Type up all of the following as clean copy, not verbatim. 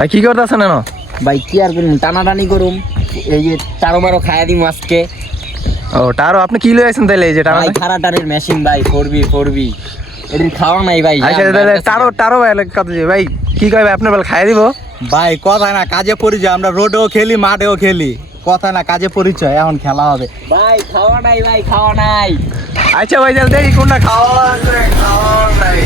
ভাই কি করতেছেন না? ভাই কি আর করুম, টানাটানি করুম, এই যে টারো মারো খায়া দিম আজকে। ও টারো আপনি কি লই আছেন তাইলে? এই যে টারো ভাই খারাটারের মেশিন ভাই, ফোরবি এর খাওয়া নাই ভাই। আচ্ছা তাহলে টারো ভাই কত যে ভাই কি কয় ভাই আপনার বেলা খাইয়া দিব? ভাই কথা না কাজে পরিচয়, আমরা রোডেও খেলি মাঠেও খেলি, কথা না কাজে পরিচয়, এখন খেলা হবে। ভাই খাওয়া নাই, ভাই খাওয়া নাই। আচ্ছা ভাই তাহলে দেখি কোনটা খাওয়া আছে খাওয়া নাই।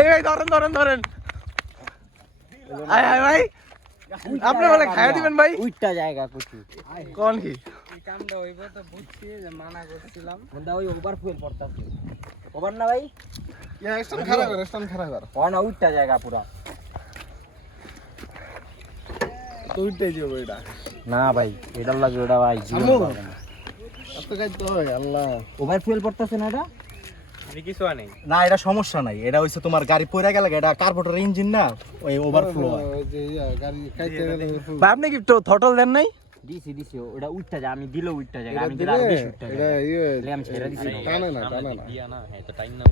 এই ভাই ধরেন আয় আয় ভাই আপনি বলে খাইয়া দিবেন ভাই? উইটটা জায়গা কুচি কোন কি এই কামটা হইব তো বুঝছি যে মানা করছিলাম। বন্ধা ওই ওভার ফুয়েল পড়তাছে। ওভার না ভাই? স্ট্যান্ড খারাপ কর। হয় না, উইটটা জায়গা পুরা। তুইটাই যাবো এটা। না ভাই এটার লাগে ওটা ভাই আম্মু। এত কাজ তো হয় আল্লাহ। ওভার ফুয়েল পড়তাছে না এটা? আমি কিছু আনি না এটা সমস্যা নাই, এটা হইছে তোমার গাড়ি পড়ে গেলে, এটা কার্বোরেটর ইঞ্জিন না, ওই ওভারফ্লো হয়। ভাই আপনি কি থটল দেন নাই? দিছি ওটা উইটটা যায়, আমি দিলে উইটটা যায়, আমি দিলে আর বেশি উইটটা যায়। আমি ছেড়ে দিছি। দিয়া না, হ্যাঁ তো টাইম না।